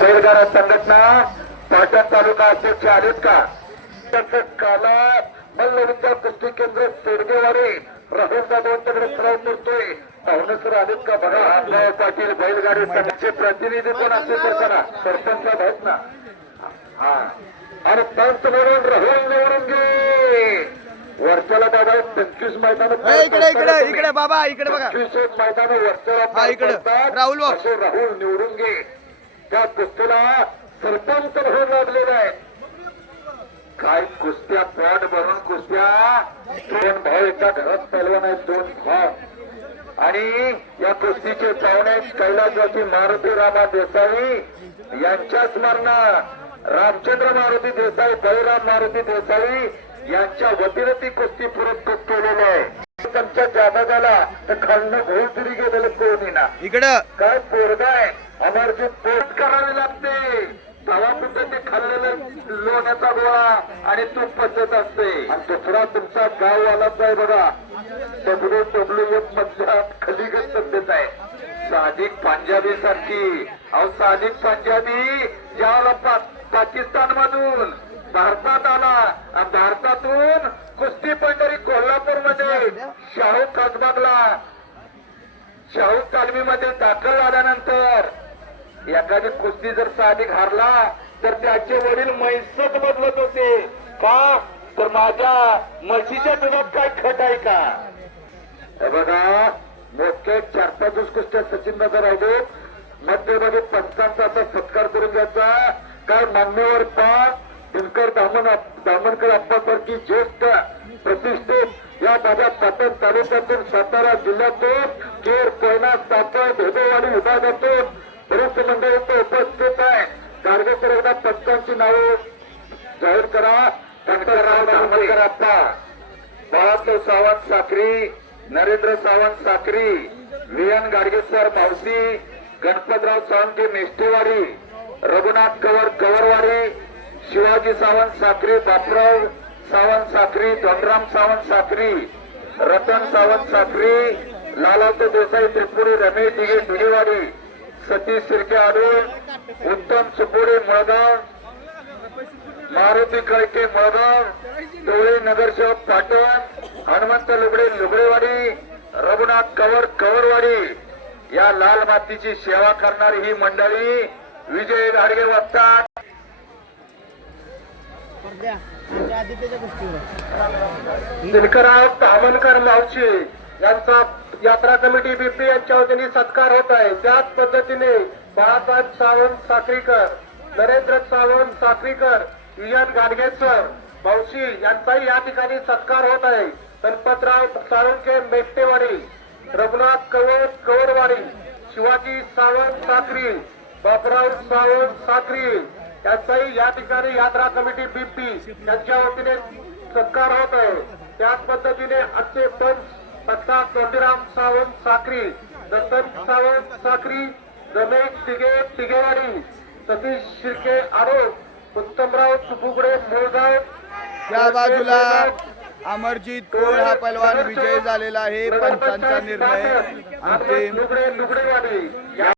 बैलगाडा संघटना पाटण तालुका अध्यक्ष आहेत का? काला मल्लविद्या कुस्ती केंद्र सेडगेवाडी राहुल जाधवांच्याकडे सराव करतोय. पाहुणे सर आलेत का बघा. राव पाटील बैलगाडी संघाचे प्रतिनिधी कोण असेल तर करा. सरपंच आहेत ना. हा आणि पंच म्हणून राहुल निवडून घे. वर्षाला दादा 25 मैदान इकडे बाबा इकडे बघा. 25 मैदान वर्षाला इकडे राहुल राहुल निवडून घे. त्या कुस्तीला सरपंच म्हणून लागलेला आहे. काय कुस्त्या पॉट भरून कुस्त्या. 2 भाऊ एका घरात पहलवान आहेत. 2 भाऊ आणि या कुस्तीचे पाहुणे कैलासवासी मारुती रामा देसाई यांच्या स्मरणात रामचंद्र मारुती देसाई बळीराम मारुती देसाई यांच्या वतीने ती कुस्ती पुरस्कृत केलेली आहे. त्यांच्या जादा झाला तर खालनं घोळ तरी गेलेलं कोणी ना. इकडं काय पोरगा आहे. अमरजीत पोट करावी लागते. तवा कुठे ते खाल्लेलं लोण्याचा गोळा आणि तूप पचत असते. आणि दुसरा तुमचा गाववालाच आहे बघा. WWF मधल्या खलीगत पद्धत आहे. सादिक पंजाबी सारखी. अहो सादिक पंजाबी ज्याला पाकिस्तान मधून भारतात आला आणि भारतातून कुस्ती पंढरी कोल्हापूर मध्ये शाहू कसबागला शाहू तालमी मध्ये दाखल झाल्यानंतर एखादी कुस्ती जर सादिक हारला तर त्याचे वडील म्हैसत बदलत होते. का तर माझ्या म्हशीच्या दुधात काय खट आहे का. बघा मोठे 4-5 कुस्त्या सचिन दादा राहिले. मध्यमध्ये पंचांचा सत्कार करून घ्यायचा. काय मान्यवर पा दिनकर दामनकर आप्पासारखी ज्येष्ठ प्रतिष्ठित या माझ्या पाटण तालुक्यातून सातारा जिल्ह्यातून केर कोयना सापड भेदेवाडी विभागातून बरेच मंडळी उपस्थित आहे. गाडगेकर एकदा पंचांची नावे जाहीर करा. डॉक्टर राव दामनकर आप्पा, बाळासाहेब सावंत साखरी, नरेंद्र सावंत साखरी, विएन गाडगेसर मावशी, गणपतराव सावंत मेष्टेवाडी, रघुनाथ कवर कवरवाडी, शिवाजी सावंत साखरी, बापराव सावंत साखरी, धनराम सावंत साखरी, रतन सावंत साखरी, लालातो देसाई त्रिपुरी, रमेश दिघे दिघेवाडी, सतीश शिर्के आडूळ, उत्तम सुपुडे मुळगाव, मारुती कळके मुळगाव, डोळे नगरसेवक पाटण, हनुमंत लुगडे लुगडेवाडी, रघुनाथ कवर कवरवाडी या लाल मातीची सेवा करणारी ही मंडळी विजय गाडगे वागतात. दिनकरराव तामनकर मावशी यांचा यात्रा कमिटी बीपी यांच्या वतीने सत्कार होत आहे. त्याच पद्धतीने बाळासाहेब सावंत साखरीकर, नरेंद्र सावंत साखरीकर, विजय गाडगेसर मावशी यांचाही या ठिकाणी सत्कार होत आहे. गणपतराव साळुंके मेष्टेवाडी, रघुनाथ कवरवाडी, शिवाजी सावंत साखरी, बापराव सावंत साखरी यांचाही या ठिकाणी यात्रा कमिटी बीपी यांच्या वतीने सत्कार होत आहे. त्याच पद्धतीने आजचे पंच तथा चोंडीराम सावंत साखरी, दत्तन सावंत साखरी, रमेश दिघे दिघेवाडी, सतीश शिर्के आरोप, उत्तमराव सुबुगडे मुळगाव. त्या बाजूला अमरजीत कोळ हा पैलवान विजय झालेला आहे. पंचांचा निर्णय अंतिम. लुगडेवाडी